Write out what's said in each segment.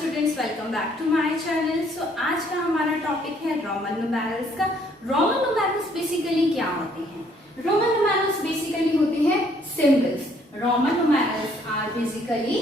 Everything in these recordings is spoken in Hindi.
Students, welcome back to my channel. So आज का हमारा टॉपिक है रोमन न्यूमेरल्स का। रोमन न्यूमेरल्स बेसिकली क्या होते हैं? रोमन न्यूमेरल्स बेसिकली होते हैं symbols. Roman numerals are basically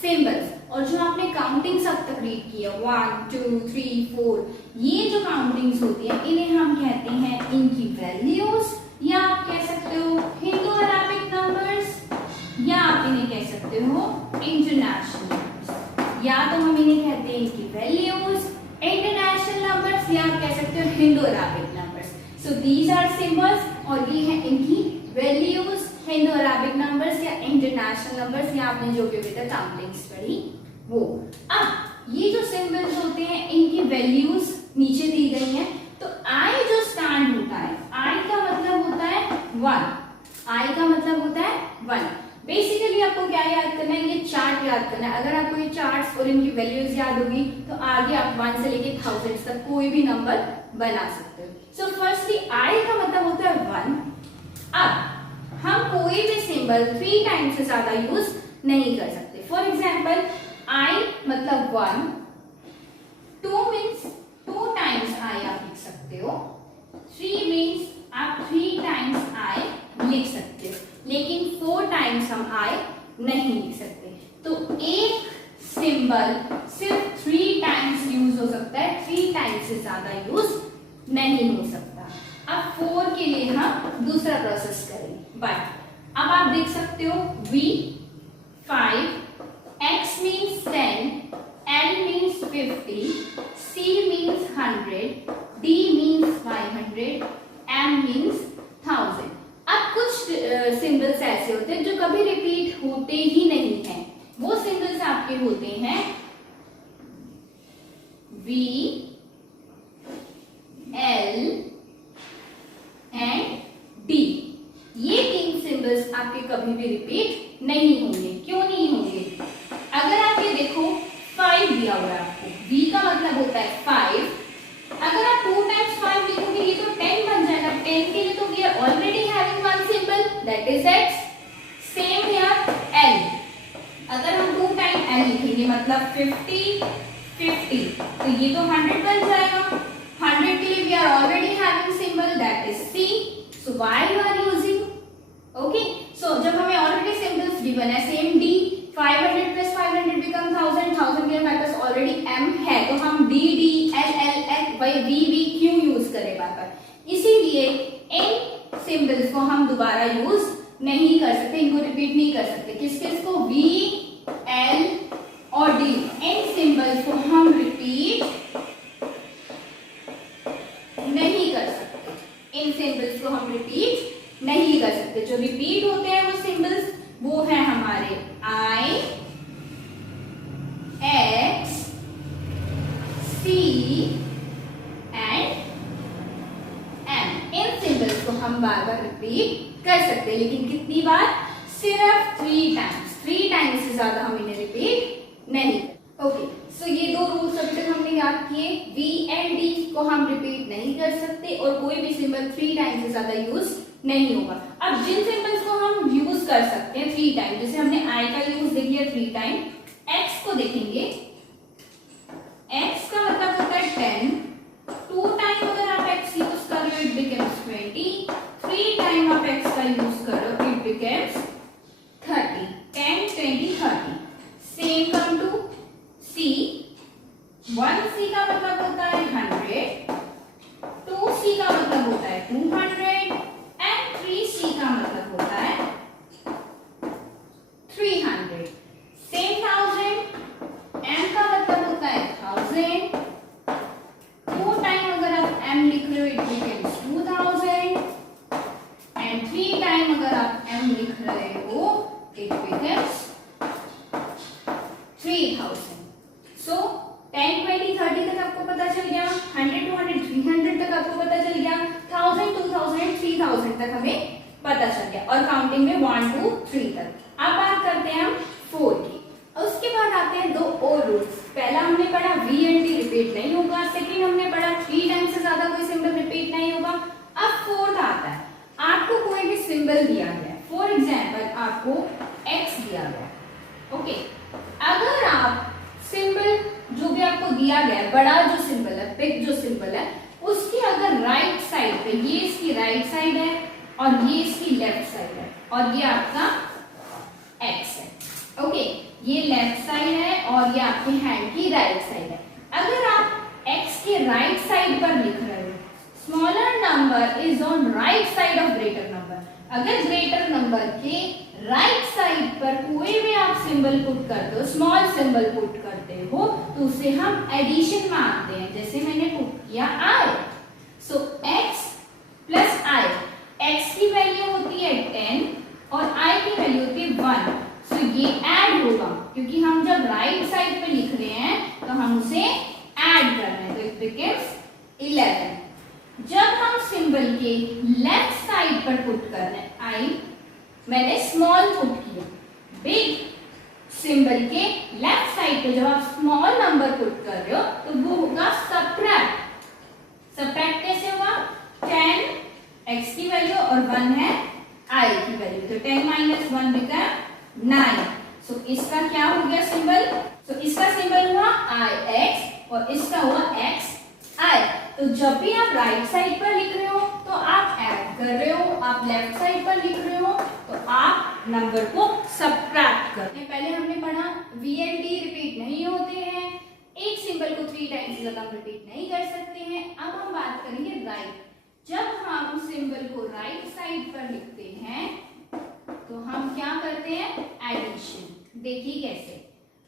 symbols. और जो आपने काउंटिंग्स अब तक रीड की है 1 2 3 4, ये जो काउंटिंग्स होती है इन्हें हम कहते हैं इनकी वैल्यूज, या आप कह सकते हो हिंदू अराबिक नंबर्स, या आप इन्हें कह सकते हो इंटरनेशनल नंबर्स। या तो हम इन्हें कहते हैं इनकी वैल्यूज, इंटरनेशनल नंबर्स, या आप कह सकते हो Hindu Arabic numbers. So these are symbols और ये है इनकी वैल्यूज, हिंदू अराबिक नंबर्स या इंटरनेशनल नंबर्स, या आपने जो भी अभी तक काउंटिंग्स पढ़ी वो। अब ये जो सिंबल्स होते हैं इनकी वैल्यूज नीचे दी गई हैं। तो आई जो स्टैंड होता है, आई का मतलब होता है 1। आई का मतलब होता है 1। बेसिकली आपको क्या याद करना है? ये चार्ट याद करना है। अगर आपको ये चार्ट्स और इनकी वैल्यूज याद होगी तो आगे आप 1 से लेके 1000 तक कोई भी नंबर बना सकते हो। सो फर्स्टली आई का मतलब होता है 1। अब हम कोई भी सिंबल 3 टाइम्स से ज्यादा यूज नहीं कर सकते। फॉर एग्जाम्पल आई मतलब 1, 2 मीन्स 2 टाइम्स आई आप लिख सकते हो, 3 मीन्स आप 3 टाइम्स आई लिख सकते हो, लेकिन 4 टाइम्स हम आई नहीं लिख सकते। तो एक सिंबल सिर्फ 3 टाइम्स यूज हो सकता है, 3 टाइम्स से ज्यादा यूज नहीं हो सकता। अब 4 के लिए हम दूसरा प्रोसेस करेंगे। बट अब आप देख सकते हो V 5, X means 10, L means 50, C means 100, D means 500, M means 1000। अब कुछ सिंबल्स ऐसे होते हैं जो कभी रिपीट होते ही नहीं हैं। वो सिंबल्स आपके होते हैं V, L एंड D। ये 3 सिंबल्स आपके कभी भी रिपीट नहीं होंगे। क्यों नहीं होंगे? अगर आप ये देखो 5 दिया हुआ है आपको, V का मतलब होता है 5। अगर आप 2 टाइम्स 5 लिखोगे ये तो 10 बन जाएगा। 10 के लिए तो we are already having one symbol that is X। Same here L। अगर हम 2 टाइम L लिखेंगे मतलब 50 50, तो ये तो 100 बन जाएगा। 100 के लिए we are already having symbol that is C। So why you are using? Okay, so जब हमें ऑलरेडी सिंबल्स गिवन है सेम D, 500 plus 500 become 1000, 1000 के लिए हमारे पास ऑलरेडी M है, तो हम D D L L X by V V क्यों यूज करें बार बार? इसीलिए इन सिंबल्स को हम दोबारा यूज नहीं कर सकते, इनको रिपीट नहीं कर सकते। किस किस को? V, L और D। इन सिंबल्स को हम रिपीट नहीं कर सकते। इन सिंबल्स को हम रिपीट नहीं कर सकते। जो रिपीट होते हैं वो सिंबल्स वो है हमारे I, X, C and M। In symbols को हम बार बार रिपीट कर सकते हैं, लेकिन कितनी बार? सिर्फ 3 टाइम्स। 3 टाइम्स से ज्यादा हम इन्हें रिपीट नहीं। ओके, सो ये 2 रूल्स अभी तक हमने याद किए। V एंड D को हम रिपीट नहीं कर सकते और कोई भी सिंबल 3 टाइम्स से ज्यादा यूज नहीं होगा। अब जिन सिंबल्स को हम यूज कर सकते हैं 3 टाइम, जैसे हमने I का यूज देख लिया 3 टाइम, X को देखेंगे। X का मतलब होता है 10, 2 टाइम अगर आप X यूज कर रहे हो इट बिकम्स 20, 3 टाइम आप X का यूज करो it becomes 30, 10 20 30। Same come to C। 1C का मतलब होता है 100, 2C का मतलब होता है 200 एंड 3C का मतलब होता है 300। सेम 1000, M का मतलब होता है 1000, 2 टाइम अगर आप M लिख रहे हो इट बिकम्स 2000 एंड 3 टाइम अगर आप M लिख रहे हो इट बिकम्स 3000। सो 10 20 30 तक आपको पता चल गया, 100 200 300 तक आपको पता चल गया, 1000 2000 3000 तक हमें पता चल गया, और काउंटिंग में 1 2 3 तक। अब बात करते हैं हम 4 की। उसके बाद आते हैं 2 और रूल्स। पहला हमने पढ़ा V एंड D रिपीट नहीं होगा। सेकंड हमने पढ़ा 3 टाइम्स से ज्यादा कोई सिंबल रिपीट नहीं होगा। अब 4th आता है, आपको कोई भी सिंबल दिया गया है। फॉर एग्जाम्पल आपको X दिया गया, ओके। अगर आप सिंबल आपको दिया गया है बड़ा जो सिंबल है, बिग जो सिंबल है, उसकी अगर राइट साइड पे, ये इसकी राइट साइड है और ये इसकी लेफ्ट साइड है और ये आपका एक्स है, ओके, ये लेफ्ट साइड है और ये आपके हैंड की राइट साइड है। अगर आप एक्स के राइट साइड पर लिख रहे हो, smaller number is on right side of greater number, अगर ग्रेटर नंबर के राइट साइड पर कोई भी आप सिंबल पुट करते हो, स्मॉल सिंबल पुट करते हो, तो उसे हम एडिशन मानते हैं। जैसे मैंने पुट किया आई, सो x प्लस आई, x की वैल्यू होती है 10 और i की वैल्यू होती है 1, सो ये ऐड होगा, क्योंकि हम जब राइट साइड पे लिख रहे हैं तो हम उसे ऐड कर रहे हैं, तो इट बिकम्स 11। जब हम सिंबल के लेफ्ट साइड पर पुट कर रहे हैं, आई मैंने स्मॉल पुट किया, बिग सिंबल के लेफ्ट साइड पे जब आप स्मॉल नंबर पुट कर रहे हो तो वो होगा सबट्रैक्ट। सबट्रैक्ट कैसे होगा? 10 x की वैल्यू और 1 है i की वैल्यू, तो 10 माइनस 1 बिकम 9। सो इसका क्या हो गया सिंबल? सो इसका सिंबल हुआ ix और इसका हुआ xi। तो जब भी आप राइट साइड पर लिख रहे हो तो आप ऐड कर रहे हो, आप लेफ्ट साइड पर लिख रहे हो तो आप नंबर को सबट्रैक्ट कर रहे हैं। पहले हमने पढ़ा VND रिपीट नहीं होते हैं, एक सिंबल को 3 टाइम्स ज्यादा रिपीट नहीं कर सकते हैं। अब हम बात करेंगे राइट। जब हम सिंबल को राइट साइड पर लिखते हैं तो हम क्या करते हैं? एडिशन। देखिए कैसे।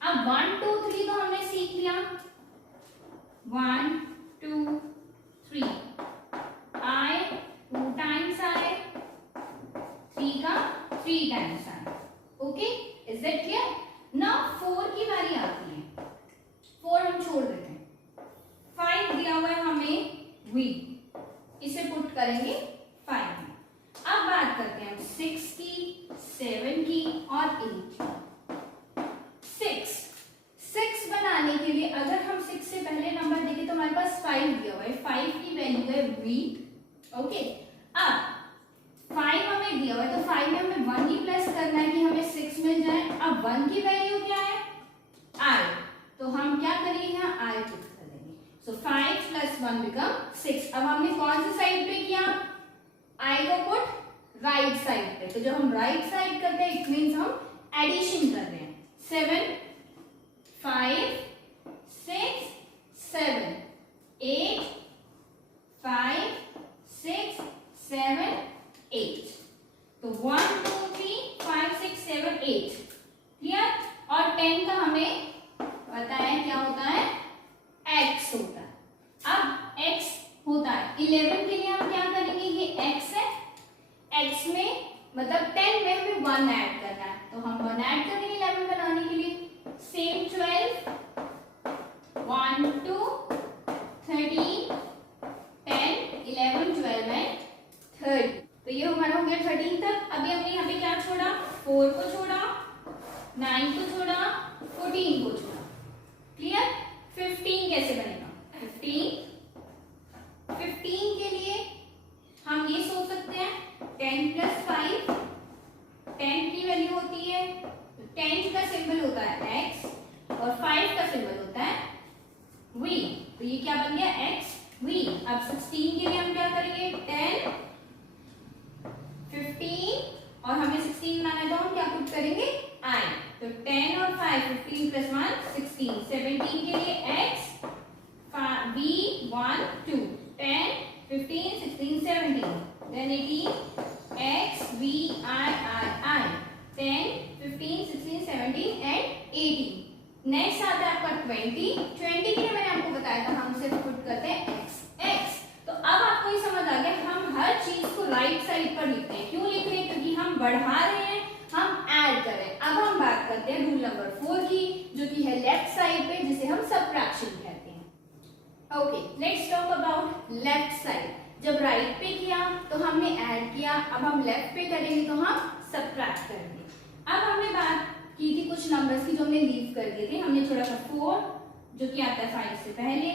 अब 1 2 3 तो हमने सीख लिया, 1 2 3, I 2 times I, 3 का 3 times I, okay, is that clear? Now 4 की बारी आती है, 4 हम छोड़ देते हैं, 5 दिया हुआ है हमें V, इसे पुट करेंगे 5 में। अब बात करते हैं हम 6 की, 7 की और 8 की। 6 बनाने के लिए अगर हम 6 से पहले नंबर देखें तो हमारे पास 5 दिया हुआ है, 5 की वैल्यू है V, ओके। अब 5 हमें दिया हुआ है तो 5 में हमें 1 ही प्लस करना है कि हमें 6 मिल जाए। अब 1 की वैल्यू क्या है? I, तो हम क्या करेंगे यहाँ I पुट कर देंगे, सो 5 प्लस 1 बिकम 6। अब हमने कौन सी साइड पे किया? I को पुट राइट साइड पे, तो जब हम राइट साइड करते हैं इट मीन्स हम एडिशन कर रहे हैं। 7 5 6 7 8 5 6 7 8, तो 1 2 3 5 6 7 8, क्लियर? और 10 का हमें पता है क्या होता है? x होता है। अब x होता है 11 के लिए हम क्या करेंगे? ये x है, x में मतलब 10 में हमें 1 ऐड करना है, तो हम 1 ऐड करेंगे 11 बनाने के लिए। सेम 12 1 2 13 10 11 12 एंड 30, तो ये हमारा हो गया 13 तक। अभी हमने यहाँ पे क्या छोड़ा? 4 को छोड़ा, 9 को छोड़ा, 14 को छोड़ा, क्लियर? 15 कैसे बनेगा? 15 के लिए हम ये सोच सकते हैं 10 प्लस 5, 10 की वैल्यू होती है, 10 का सिंबल होता है x और 5 का सिंबल होता है v, तो ये क्या बन गया? x v। अब 16 के लिए हम क्या करेंगे? 10 15 और हमें 16 बनाना है तो हम क्या पुट करेंगे? I, तो 10 और 5 15 प्लस 1 16। 17 के लिए x v 1 2 10 15 16 17, then 18 x v I 10 15 16 17 and 18। Next आता है आपका 20 के लिए मैंने आपको बताया था हम सिर्फ पुट करते हैं x। तो अब आपको ये समझ आ गया हम हर चीज को राइट साइड पर लिखते हैं। क्यों लिख रहे हैं? क्योंकि हम बढ़ा रहे हैं, हम ऐड कर रहे हैं। अब हम बात करते हैं रूल नंबर 4 की, जो कि है लेफ्ट साइड पे, जिसे हम सबट्रैक्शन कहते हैं। Okay, let's talk about left side. जब राइट पे किया तो हमने ऐड किया, अब हम लेफ्ट पे करेंगे तो हम सबट्रैक्ट करेंगे। अब हमने बात की थी कुछ नंबर्स की जो हमने लीव कर दिए थे। हमने छोड़ा था 4 जो कि आता है 5 से पहले,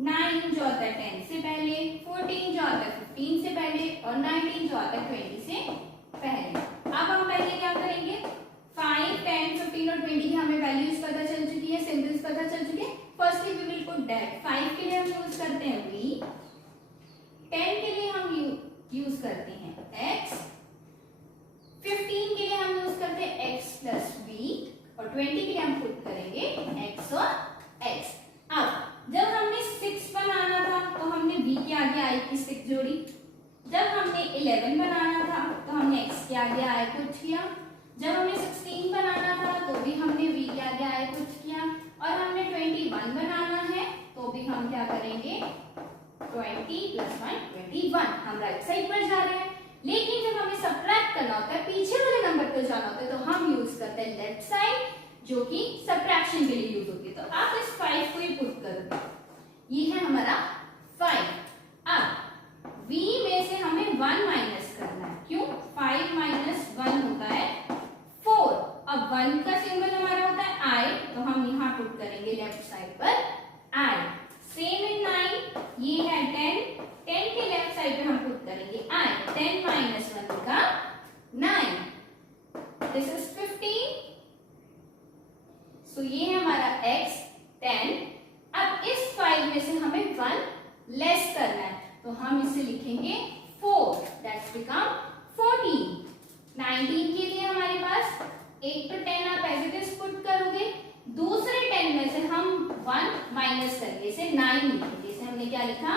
9 जो आता है 10 से पहले, 14 जो आता है 15 से पहले और 19 जो आता है 20 से पहले। अब हम पहले क्या करेंगे? 5 10 15 और 20 की हमें वैल्यूज पता चल चुकी है, सिंबल्स पता चल चुके हैं। फर्स्ट करते हैं x, 15 के लिए हम यूज करते हैं x प्लस v, और 20 के लिए हम पुट करेंगे x और x। अब जब हमने 6 बनाना था तो हमने v के आगे i की 6 जोड़ी, जब हमने 11 बनाना था तो हमने x के आगे i पुट किया, जब हमें 16 बनाना था तो भी हमने v के आगे i पुट किया, और हमने 21 बनाना है तो भी हम क्या करेंगे 20 प्लस 1 21। हम राइट साइड पर जा रहे हैं, लेकिन जब हमें सब्ट्रैक्ट करना होता है, पीछे वाले नंबर पर जाना होता है, तो हम यूज करते हैं लेफ्ट साइड, जो कि सब्ट्रैक्शन के लिए यूज होती है। तो आप इस 5 को ही पुट करोगे, ये है हमारा 5। अब v में से हमें 1 माइनस करना है, क्यों? 5 माइनस 1 होता है 4। अब 1 का सिंबल हमारा होता है i, तो हम यहाँ पुट करेंगे लेफ्ट साइड पर i। सेम इन 9, ये है 10, 10 के लेफ्ट साइड पे हम पुट करेंगे i, 10 माइनस 1 का 9, दिस इज 15। सो ये है हमारा x 10। अब इस 5 में से हमें 1 लेस करना है, तो हम इसे लिखेंगे 4, दैट्स बिकम 14। 19 के लिए हमारे पास 8 तो 10 आप एज इट इज पुट करोगे, दूसरे 10 में से हम 1 माइनस करेंगे, इसे 9 लिखेंगे। इसे हमने क्या लिखा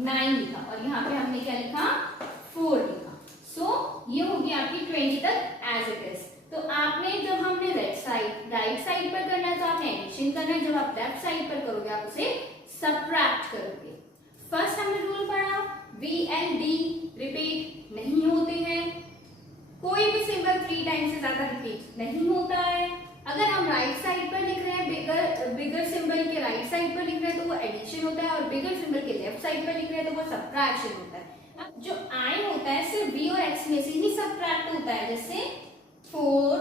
9 लिखा, और यहाँ पे हमने क्या लिखा 4 लिखा। सो ये होगी आपकी 20 तक एज इट इज। तो आपने जब हमने राइट साइड पर करना है तो आपने एडिशन करना है, जब आप लेफ्ट साइड पर करोगे आप उसे सब्ट्रैक्ट करोगे। फर्स्ट हमने रूल पढ़ा, v and d रिपीट नहीं होते हैं, कोई भी सिंबल 3 टाइम्स से ज्यादा रिपीट नहीं होता है। अगर हम राइट साइड पर लिख रहे हैं, बिगर सिंबल के राइट साइड पर लिख रहे हैं तो वो एडिशन होता है, और बिगर सिंबल के लेफ्ट साइड पर लिख रहे हैं तो वो सब्ट्रैक्शन होता है। अब जो i होता है सिर्फ v और x में से ही सब्ट्रैक्ट होता है, जैसे 4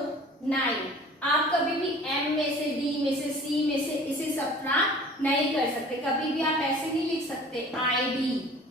9। आप कभी भी m में से, d में से, c में से इसे सब्ट्रैक्ट नहीं कर सकते। कभी भी आप ऐसे नहीं लिख सकते id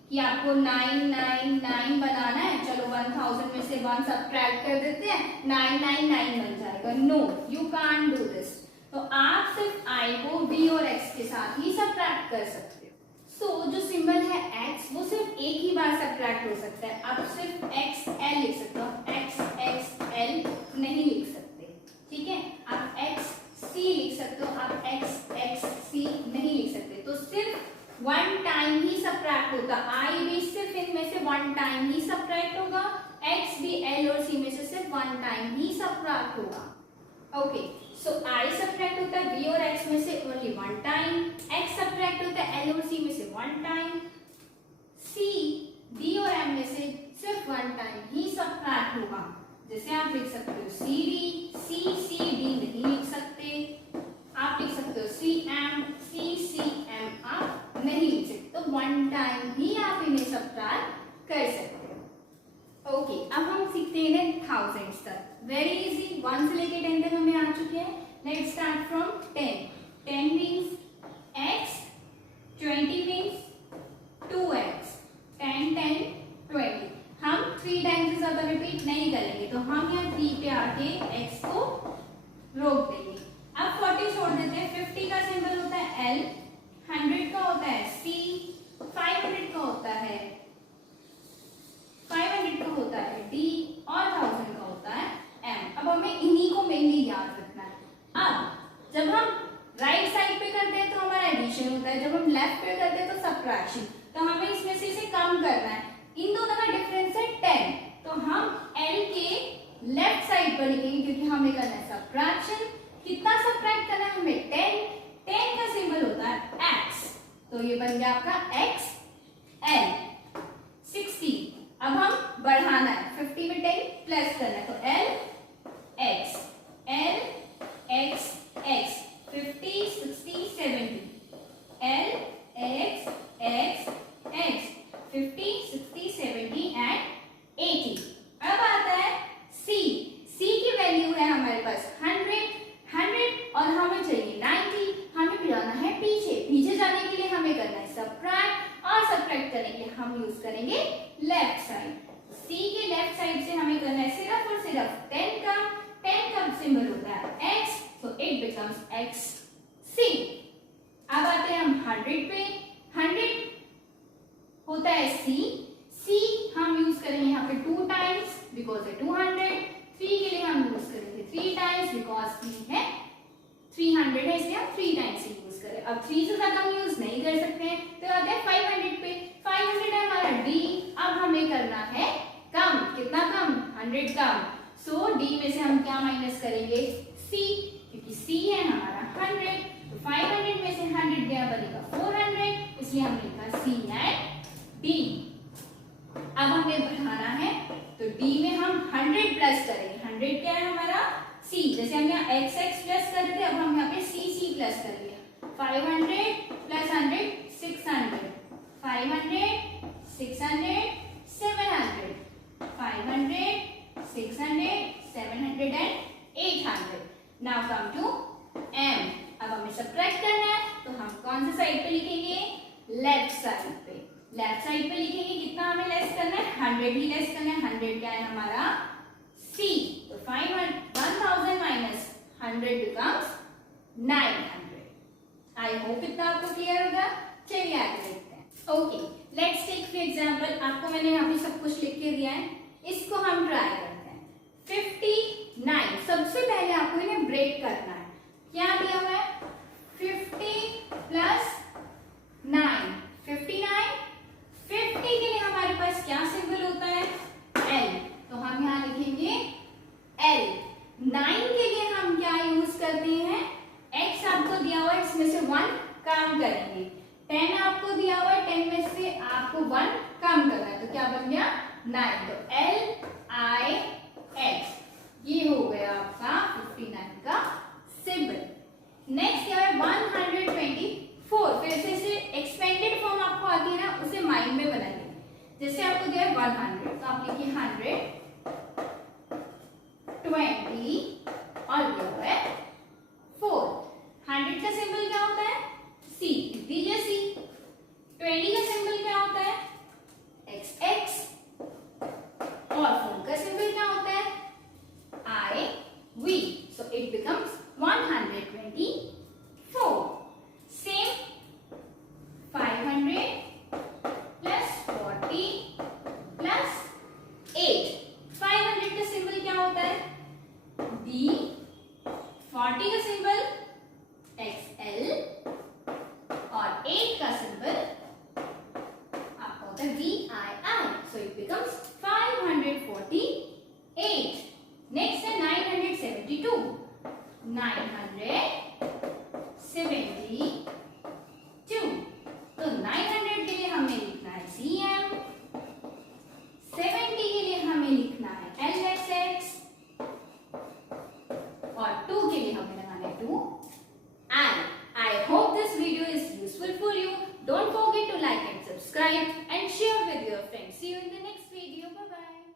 कि आपको 999 बनाना है, चलो 1000 में से 1 सब्ट्रैक्ट कर देते हैं, 999 बन जाएगा। No, you can't do this. तो आप सिर्फ i को v और x के साथ ही सब्ट्रैक्ट कर सकते हो। सो जो सिंबल है x वो सिर्फ एक ही बार सब्ट्रैक्ट हो सकता है। आप सिर्फ xl लिख सकते हो, xxl नहीं लिख सकते, ठीक है? आप xc लिख सकते हो, आप xxc नहीं लिख सकते। तो सिर्फ 1 टाइम ही सब्ट्रैक्ट होता, i भी सिर्फ इनमें से 1 टाइम ही सब्ट्रैक्ट होगा, x भी l और c में से सिर्फ 1 टाइम ही सब्ट्रैक्ट होगा। ओके, सो i सब्ट्रैक्ट होता है v और x में से ओनली 1 टाइम, x सब्ट्रैक्ट होता है l और c में से 1 टाइम, c d और m में से सिर्फ 1 टाइम ही सब्ट्रैक्ट होगा। जैसे आप लिख सकते हो c d नहीं लिख सकते, आप लिख सकते हो c m आप नहीं लिख सकते, तो 1 टाइम ही आप इन्हें सब्ट्रैक्ट कर सकते हो। ओके, अब हम सीखते हैं थाउजेंड्स तक। वेरी इजी, 1 से लेके 10 तक हमें आ चुके हैं। Let's start from 10। 10 means x, 20 means 2x, 10 10 20। हम 3 टाइम्स से ज्यादा रिपीट नहीं करेंगे, तो हम यहाँ 3 पे आके x को रोक देंगे। अब 40 छोड़ देते हैं। 50 का सिंबल होता है L, 100 का होता है C, 500 का होता है 500 का होता है D, और 1000 का होता है M। अब हमें इन्हीं को मेनली याद रखना है। अब जब हम राइट साइड पे करते हैं तो हमारा एडिशन होता है, जब हम लेफ्ट पे करते हैं तो सब्ट्रैक्शन। तो हमें इसमें से इसे कम करना है। इन दोनों का डिफरेंस है 10, तो हम L के लेफ्ट साइड पर लिखेंगे क्योंकि हमें करना है सब्ट्रैक्शन। कितना सब्ट्रैक्ट करना है हमें? 10। 10 का सिंबल होता है x, तो ये बन गया आपका x l। 60, अब हम बढ़ाना है, 50 में 10 प्लस करना है, तो l x x 50 60 70 l x 50 60 70 and 80। अब आता है c की वैल्यू है हमारे पास 100 और हमें चाहिए 90। हमें भी जाना है पीछे जाने के लिए हमें करना है सब्ट्रैक्ट, और सब्ट्रैक्ट करने के लिए हम यूज करेंगे लेफ्ट साइड। c के लेफ्ट साइड से हमें करना है सिर्फ और सिर्फ 10 का सिंबल होता है x, so it becomes xc। अब आते हैं हम 100 पे। 100 होता है c C हम यूज करेंगे यहाँ पे 2 टाइम्स बिकॉज है 200। 3 के लिए हम यूज करेंगे 3 टाइम्स बिकॉज 3 है 300 है, इसलिए हम 3 टाइम्स यूज करें। अब 3 से ज्यादा हम यूज नहीं कर सकते हैं तो आते हैं 500 पे। 500 है हमारा D। अब हमें करना है कम, कितना कम, 100 कम। सो D में से हम क्या माइनस करेंगे, C, क्योंकि C है हमारा 100। तो 500 में से 100 गया, बनेगा 400, इसलिए हमने लिखा C एंड D। अब हमें बढ़ाना है तो D में हम 100 प्लस करेंगे। 100 क्या है हमारा C, जैसे हम यहाँ XX प्लस करते थे, अब हम यहाँ पे C प्लस करेंगे। 500 plus 100 600, 500 600 700, 500 600 700 and 800। Now come to M। अब हमें सब्ट्रैक्ट करना है तो हम कौन से साइड पे लिखेंगे, लेफ्ट साइड पे। लेफ्ट साइड पे लिखेंगे, कितना हमें लेस करना है, 100 ही लेस करना है। 100 क्या है हमारा C, तो 1000 माइनस 100 बिकम्स 900। आई होप इतना आपको क्लियर होगा। चलिए आगे देखते हैं। Okay, let's take for example, आपको मैंने यहाँ पे सब कुछ लिख के दिया है, इसको हम ट्राई करते हैं। 59, सबसे पहले आपको इन्हें ब्रेक करना है। क्या दिया हुआ है, 50 प्लस 9 59। 50 के लिए हमारे पास क्या सिंबल होता है, L, तो हम यहाँ लिखेंगे L। 9 के लिए हम क्या यूज करते हैं, X आपको दिया हुआ है, इसमें से 1 कम करेंगे। 10 आपको दिया हुआ है, 10 में से आपको 1 कम करना है, तो क्या बन गया 9। तो LIX, ये हो गया आपका 59 का सिंबल। नेक्स्ट क्या है 124। फिर से एक्सपेंडेड फॉर्म आपको आती है ना, उसे माइंड में बनाइए। जैसे आपको दिया है 100, तो आप लिखिए 120 और दिया हुआ है 4। 100 का सिंबल क्या होता है, C, दीजिए C। 20 का सिंबल क्या होता है, XX। और 4 का सिंबल क्या होता है, IV। So it becomes 124। Same 500 plus 40 plus 8। 500 का सिंबल क्या होता है, D। 40 का सिंबल XL और 8 का सिंबल आपका होता है VII। So it becomes 548। Next है 972। 972, तो 900 के लिए हमें लिखना है CM। 70 के लिए हमें लिखना है LXX और 2 के लिए हमें लगाना है 2I। I hope this video is useful for you. Don't forget to like and subscribe and share with your friends. See you in the next video. Bye bye.